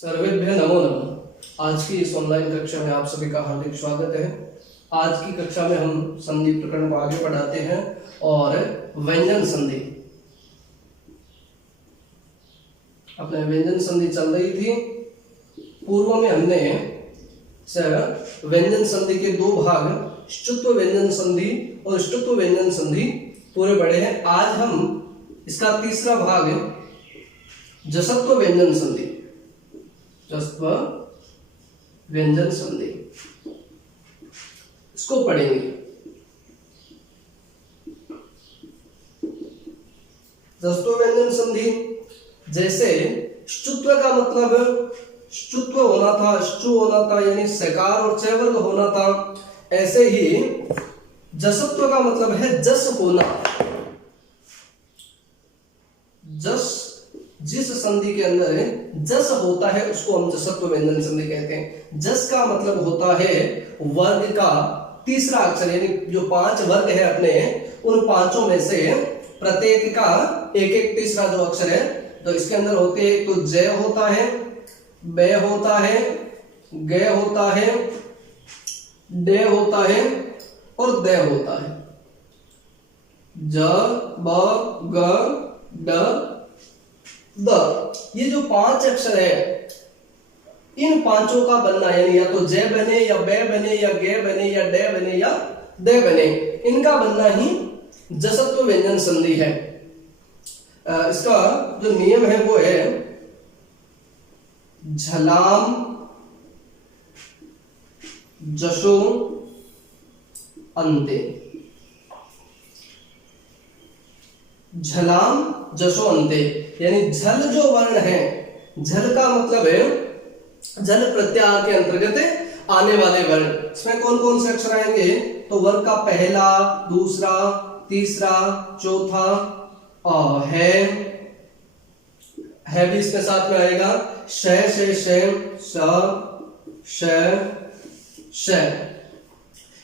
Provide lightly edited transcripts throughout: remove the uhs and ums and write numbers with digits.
सर्वेभ्य नमो नमः। आज की इस ऑनलाइन कक्षा में आप सभी का हार्दिक स्वागत है। आज की कक्षा में हम संधि प्रकरण को आगे बढ़ाते हैं और व्यंजन संधि, अपने व्यंजन संधि चल रही थी। पूर्व में हमने व्यंजन संधि के दो भाग, ष्टुत्व व्यंजन संधि और ष्टुत्व व्यंजन संधि पूरे पढ़े हैं। आज हम इसका तीसरा भाग जसत्व व्यंजन संधि, जसत्व व्यंजन संधि, इसको पढ़ेंगे। जसत्व व्यंजन संधि, जैसे ष्टुत्व का मतलब ष्टुत्व होना था, ष्टु होना था, यानी सकार और च वर्ग होना था। ऐसे ही जसत्व का मतलब है जस होना। जस, जिस संधि के अंदर जस होता है उसको हम जसत्व व्यंजन संधि कहते हैं। जस का मतलब होता है वर्ग का तीसरा अक्षर, यानी जो पांच वर्ग है अपने, उन पांचों में से प्रत्येक का एक एक तीसरा जो अक्षर है, तो इसके अंदर होते हैं तो जय होता है, बे होता है, गे होता है, डे होता है और दे होता है। ज, ब, ग, ड, द, ये जो पांच अक्षर है, इन पांचों का बनना, यानी या तो जय बने या बे बने या गे बने या डे बने या दे बने, इनका बनना ही जसत्व व्यंजन संधि है। इसका जो नियम है वो है झलाम जशो अंते। झलाम जशो अंते, यानी झल जो वर्ण है, झल का मतलब है झल प्रत्याहार के अंतर्गत आने वाले वर्ण। इसमें कौन कौन से अक्षर आएंगे? तो वर्ग का पहला, दूसरा, तीसरा, चौथा और है भी इसमें साथ में आएगा। श, श, श, श।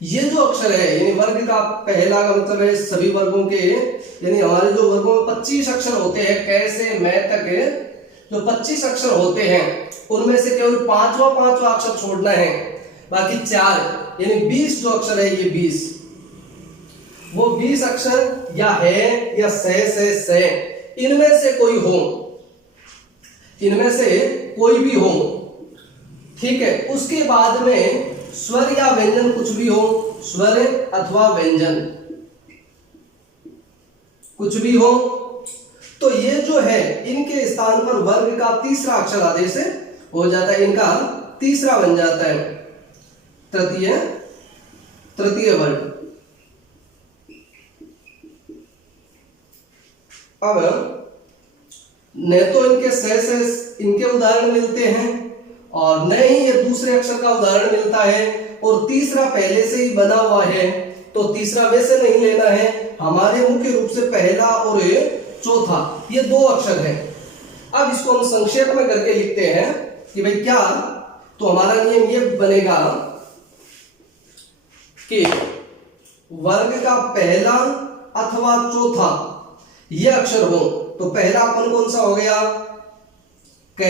ये जो अक्षर है, यानी वर्ग का पहला का मतलब है सभी वर्गों के, यानी हमारे जो वर्गों में 25 अक्षर होते हैं, क से मैं तक जो 25 अक्षर होते हैं, उनमें से केवल पांचवा अक्षर छोड़ना है। बाकी 4 यानी 20 जो अक्षर है, ये 20, वो 20 अक्षर या है या से, इनमें से कोई हो, इनमें से कोई भी हो, ठीक है। उसके बाद में स्वर या व्यंजन कुछ भी हो, स्वर अथवा व्यंजन कुछ भी हो, तो ये जो है इनके स्थान पर वर्ग का तीसरा अक्षर आदेश हो जाता है, इनका तीसरा बन जाता है तृतीय वर्ग। अब न तो इनके से इनके उदाहरण मिलते हैं और न ही ये दूसरे अक्षर का उदाहरण मिलता है, और तीसरा पहले से ही बना हुआ है, तो तीसरा वैसे नहीं लेना है। हमारे मुख्य रूप से पहला और चौथा, ये दो अक्षर है। अब इसको हम संक्षेप में करके लिखते हैं कि भाई क्या, तो हमारा नियम ये बनेगा कि वर्ग का पहला अथवा चौथा ये अक्षर हो, तो पहला अपन कौन सा हो गया? क,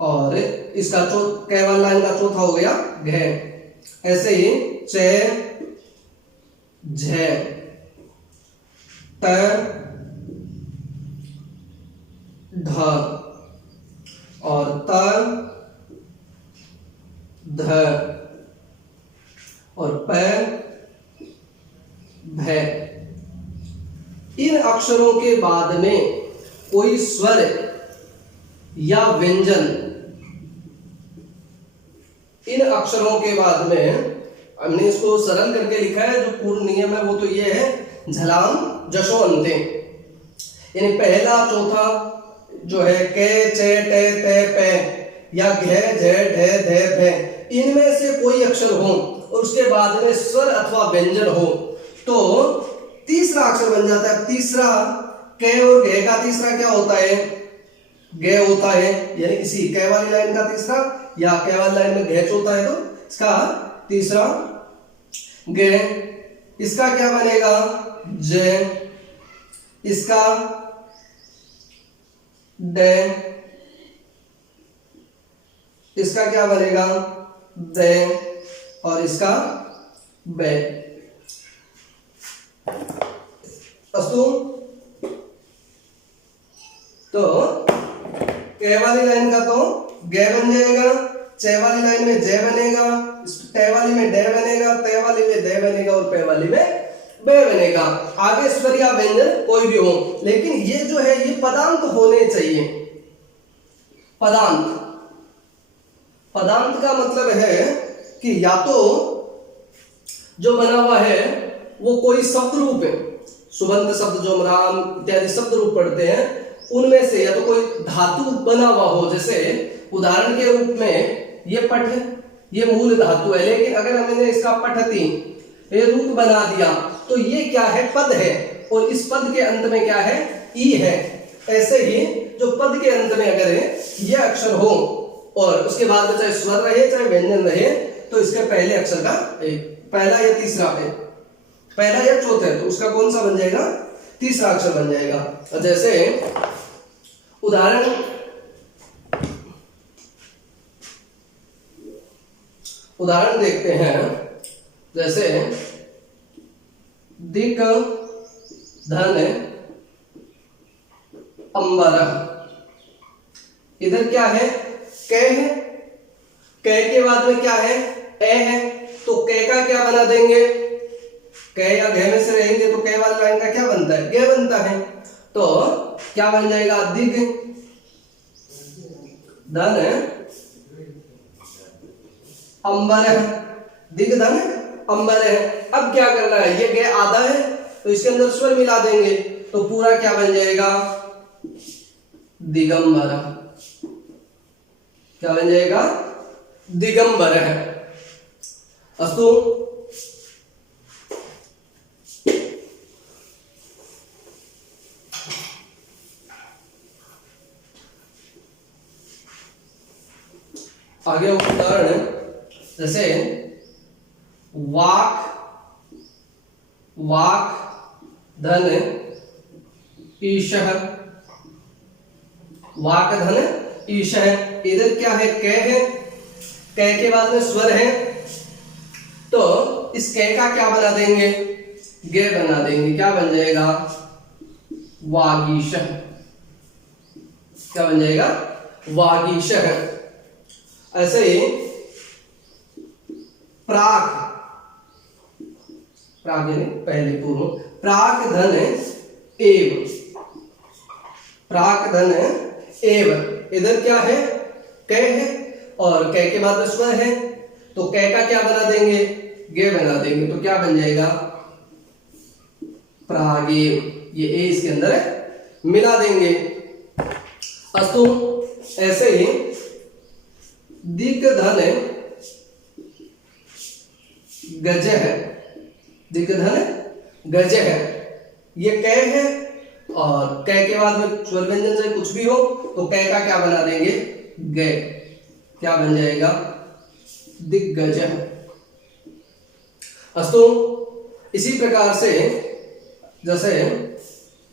और इसका क वाला लाइन का चौथा हो गया घ। ऐसे ही च, झ, त, ढ और त, ध और प, भ। इन अक्षरों के बाद में कोई स्वर या व्यंजन, इन अक्षरों के बाद में हमने इसको सरल करके लिखा है। जो पूर्ण नियम है वो तो ये है झलाम जशो अंते, यानी पहला चौथा जो है क, च, ट, त, प या घ, झ, ढ, ध, भ, इनमें से कोई अक्षर हो और उसके बाद में स्वर अथवा व्यंजन हो, तो तीसरा अक्षर बन जाता है। तीसरा क और घ का तीसरा क्या होता है? ग होता है, यानी इसी क वाली लाइन का तीसरा, या क वाली लाइन में घ होता है तो इसका तीसरा ग। इसका क्या बनेगा? ज, इसका ड, इसका क्या बनेगा दे और इसका बे। अस्तु, तो के वाली लाइन का तो गे बन जाएगा, चे वाली लाइन में जे बनेगा, टे वाली में डे बनेगा, ते वाली में दे बनेगा और पे वाली में बे बनेगा। आगे स्वर या व्यंजन कोई भी हो, लेकिन ये जो है ये पदांत होने चाहिए। पदांत, पदांत का मतलब है कि या तो जो बना हुआ है वो कोई शब्द रूप है, सुबंत शब्द जो हम राम इत्यादि शब्द रूप पढ़ते हैं उनमें से, या तो कोई धातु बना हुआ हो। जैसे उदाहरण के रूप में ये पठ, ये मूल धातु है, लेकिन अगर हमने इसका पठती ये रूप बना दिया तो ये क्या है पद है, और इस पद के अंत में क्या है ई है। ऐसे ही जो पद के अंत में अगर ये अक्षर हो और उसके बाद में चाहे स्वर रहे चाहे व्यंजन रहे, तो इसके पहले अक्षर का पहला या तीसरा है, पहला या चौथा है, तो उसका कौन सा बन जाएगा तीसरा अक्षर बन जाएगा। और जैसे उदाहरण देखते हैं, जैसे दिक धन अंबर, इधर क्या है कै है, कै के बाद में क्या है ए है, तो कै का क्या बना देंगे, कै या घे में से रहेंगे तो कै वाली लाइन का क्या बनता है गे बनता है, तो क्या बन जाएगा दिग धन अंबर, दिग धन अंबर है। अब क्या करना है, ये गे आधा है तो इसके अंदर स्वर मिला देंगे तो पूरा क्या बन जाएगा दिगंबर, क्या बन जाएगा दिगंबर है। अस्तु, आगे उदाहरण जैसे वाक, वाक धन ईशः, वाक धन ईशः, इधर क्या है कै है, कै के बाद में स्वर है तो इस कै का क्या बना देंगे गे बना देंगे, क्या बन जाएगा वागीशः, क्या बन जाएगा वागीशः। ऐसे ही प्राक, प्राक यानी पहले पूर्व, प्राक धन एव, प्राक धन एव, इधर क्या है कै है और कै के बाद स्वर है तो कै का क्या बना देंगे गे बना देंगे, तो क्या बन जाएगा प्रागेव, ये ए इसके अंदर है मिला देंगे। अस्तु, ऐसे ही दिक धन गज है, दिक धन गज है, ये कै है और कै के बाद में स्वर व्यंजन चाहे कुछ भी हो तो कै का क्या बना देंगे गे, क्या बन जाएगा दिग्गज। अस्तु, इसी प्रकार से जैसे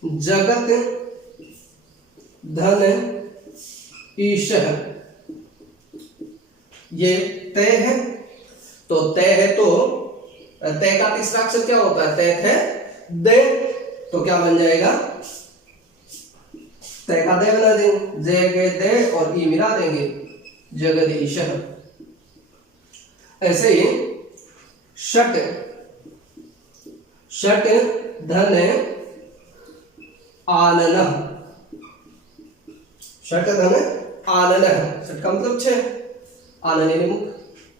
जगत धन ईशः, ये तय है, तो तय है तो तय का तीसरा अक्षर क्या होता है तय है दे, तो क्या बन जाएगा तय का दे बना देंगे, जे गे दे और ई मिला देंगे जगदीशः। ऐसे ही षट, षट धन आननः, षट धन आननः, षट का मतलब छह, आनन यानी मुख,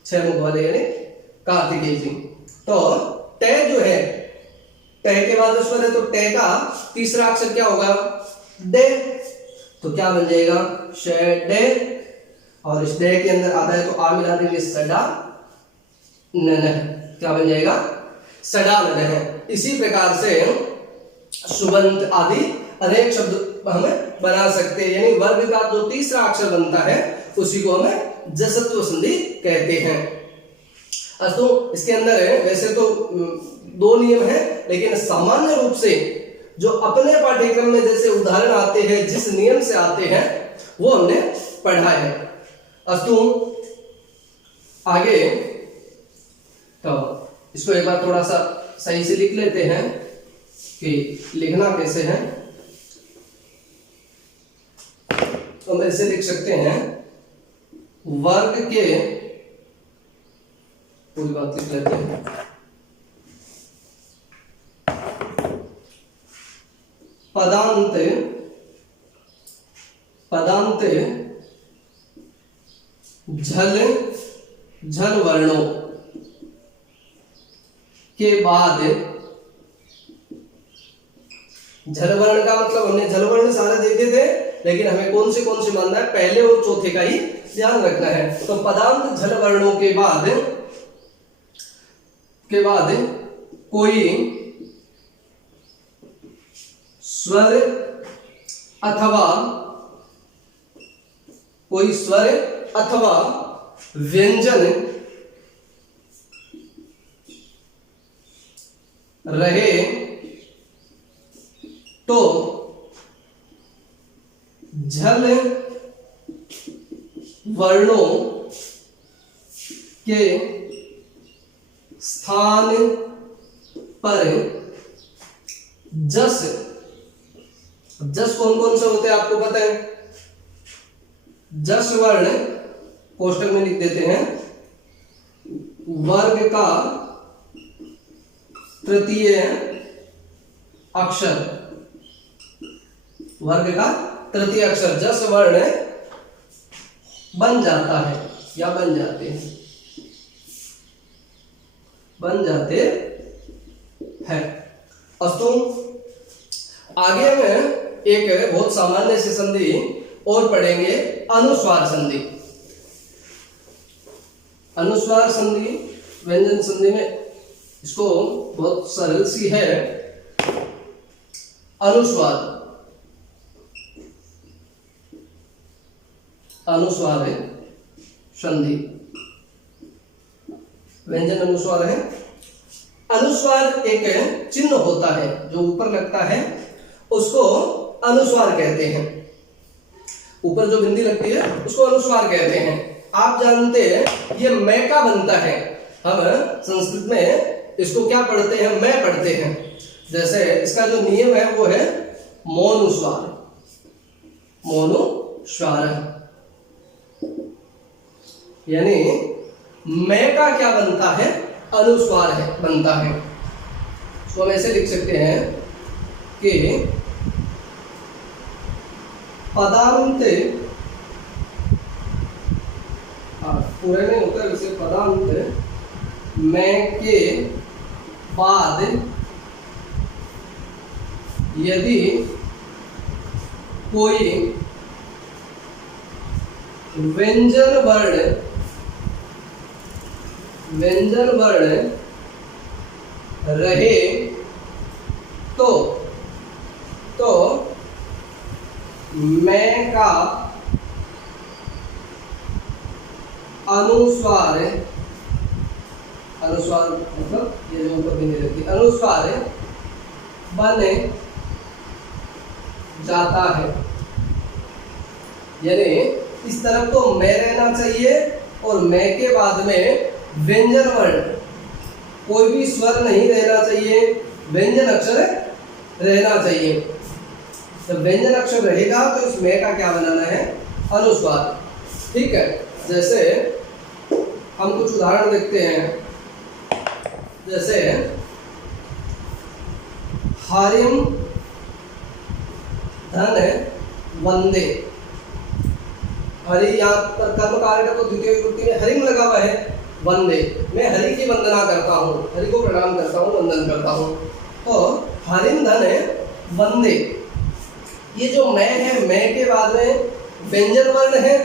छह मुख वाले यानी कार्तिकेय जी। तो टे जो है, टे के बाद स्वर है तो टे का तीसरा अक्षर क्या होगा डे, तो क्या बन जाएगा डे, और इस डे के अंदर आता है तो आ मिला देंगे सडा नन, क्या बन जाएगा सडा नन है। इसी प्रकार से सुबंत आदि अनेक शब्द हम बना सकते हैं, यानी वर्ग का जो तीसरा अक्षर बनता है उसी को हमें जसत्व संधि कहते हैं। अस्तु, इसके अंदर वैसे तो दो नियम है, लेकिन सामान्य रूप से जो अपने पाठ्यक्रम में जैसे उदाहरण आते हैं जिस नियम से आते हैं वो हमने पढ़ा है। अस्तु, आगे तो इसको एक बार थोड़ा सा सही से लिख लेते हैं कि लिखना कैसे है। तो हम ऐसे लिख सकते हैं, वर्ग के, पूरी बात लिख लेते हैं, पदांत झल वर्णों के बाद, झल वर्ण का मतलब हमने झल वर्ण सारे देखे थे, लेकिन हमें कौन से मानना है, पहले और चौथे का ही ध्यान रखना है। तो पदांत झल वर्णों के बाद कोई स्वर अथवा व्यंजन रहे तो झल वर्णों के स्थान पर जस कौन कौन से होते हैं आपको पता है। जस वर्ण कोष्टक में लिख देते हैं, वर्ग का तृतीय अक्षर, वर्ग का तृतीय अक्षर जस वर्ण बन जाता है या बन जाते हैं। अस्तु, आगे हम एक बहुत सामान्य सी संधि और पढ़ेंगे, अनुस्वार संधि। अनुस्वार संधि व्यंजन संधि में इसको बहुत सरल सी है। अनुस्वार है संधि, व्यंजन अनुस्वार है। अनुस्वार एक चिन्ह होता है जो ऊपर लगता है, उसको अनुस्वार कहते हैं। ऊपर जो बिंदी लगती है उसको अनुस्वार कहते हैं। आप जानते हैं ये मैं का बनता है। हम संस्कृत में इसको क्या पढ़ते हैं, मैं पढ़ते हैं। जैसे इसका जो नियम है वो है मौनुस्वार, यानी मैं का क्या बनता है, अनुस्वार है बनता है। तो हम ऐसे लिख सकते हैं कि पदांत, पूरे नहीं होता है वैसे, पदांत मैं के बाद यदि कोई व्यंजन वर्ण रहे तो मैं का अनुस्वार मतलब ये जो ऊपर बिंदी रहती है, अनुस्वार बन जाता है। यानी इस तरफ तो मैं रहना चाहिए और मैं के बाद में व्यंजन वर्ण, कोई भी स्वर नहीं रहना चाहिए, व्यंजन अक्षर रहना चाहिए। जब व्यंजन अक्षर रहेगा तो इस मैं का क्या बनाना है, अनुस्वार। ठीक है, जैसे हम कुछ उदाहरण देखते हैं। जैसे हरिम धन वंदे, हरि यहाँ पर कर्म कार्य का तो द्वितीय विभक्ति में हरिम लगा हुआ है, वंदे, मैं हरि की वंदना करता हूँ, हरि को प्रणाम करता हूँ, वंदन करता हूँ। तो हरिम धन वंदे, ये जो मैं है, मैं के बाद में व्यंजन वर्ण है,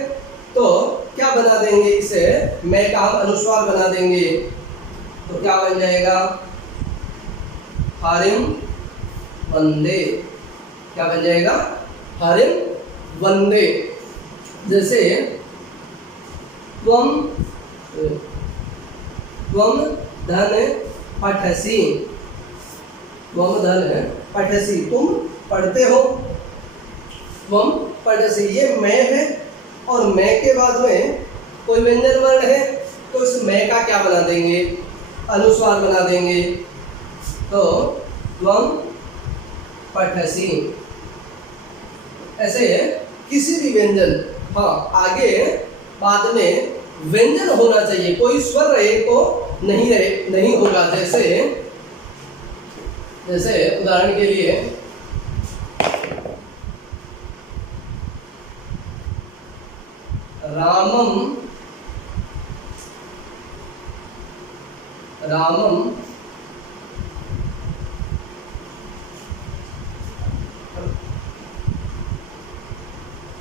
तो क्या बना देंगे इसे, मैं का अनुस्वार बना देंगे। तो क्या बन जाएगा, हरिम वंदे, क्या बन जाएगा, हरिम वंदे। जैसे त्वम धन पठसी, त्वम धन पठसी, तुम पढ़ते हो, त्वम पठसी, ये मैं है और मैं के बाद में कोई व्यंजन वर्ण है तो इस मैं का क्या बना देंगे, अनुस्वार बना देंगे। तो त्वम पठसि, ऐसे किसी भी व्यंजन, हाँ आगे बाद में व्यंजन होना चाहिए, कोई स्वर रहे तो नहीं होगा। जैसे उदाहरण के लिए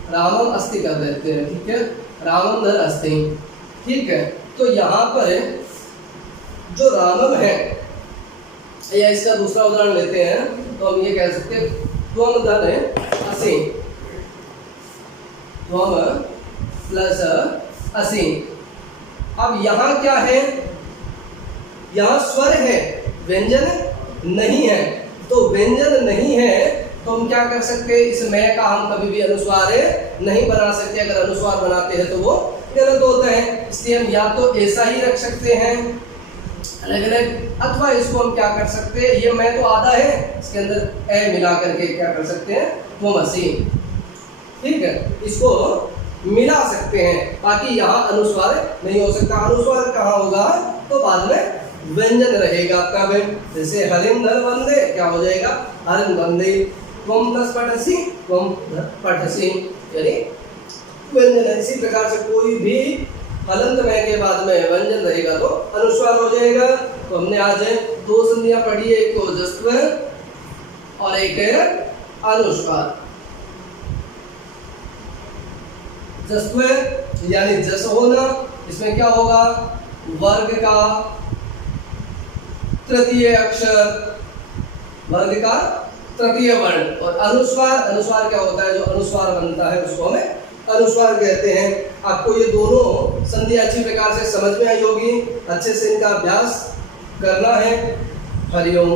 रामम अस्ति कर देते हैं, ठीक है, रामम धर अस्ति, ठीक है। तो यहाँ पर जो रामम है, या इसका दूसरा उदाहरण लेते हैं तो हम ये कह सकते हैं त्वम धन असि, त्वम प्लस असि। अब यहाँ क्या है, यहाँ स्वर है, व्यंजन नहीं है। तो व्यंजन नहीं है तो हम क्या कर सकते हैं, इस मैं का हम कभी भी अनुस्वार नहीं बना सकते। अगर अनुस्वार बनाते हैं तो वो गलत होता है, इसलिए हम या तो ऐसा ही रख सकते हैं अलग अलग, अथवा इसको हम क्या कर सकते हैं, ये मैं तो आधा है, इसके अंदर ए मिला करके क्या कर सकते हैं, त्वमसि, ठीक है, इसको मिला सकते हैं। बाकी यहाँ अनुस्वार नहीं हो सकता। अनुस्वार कहाँ होगा, तो बाद में व्यंजन रहेगा। कब, जैसे हरिम धर वंदे, क्या हो जाएगा, हरिम वंदे। त्वम प्लस पठसि, त्वम पठसि, यानी व्यंजन है। इसी प्रकार से कोई भी हलंत में के बाद में व्यंजन रहेगा तो अनुस्वार हो जाएगा। तो हमने आज दो संधियां पढ़ी है, एक तो जस्व और एक है अनुस्वार। जस्व यानी जस होना, इसमें क्या होगा, वर्ग का तृतीय अक्षर, वर्ग का तृतीय वर्ण। और अनुस्वार क्या होता है, जो अनुस्वार बनता है उसको हमें अनुस्वार कहते हैं। आपको ये दोनों संधि अच्छी प्रकार से समझ में आई होगी, अच्छे से इनका अभ्यास करना है। हरिओम।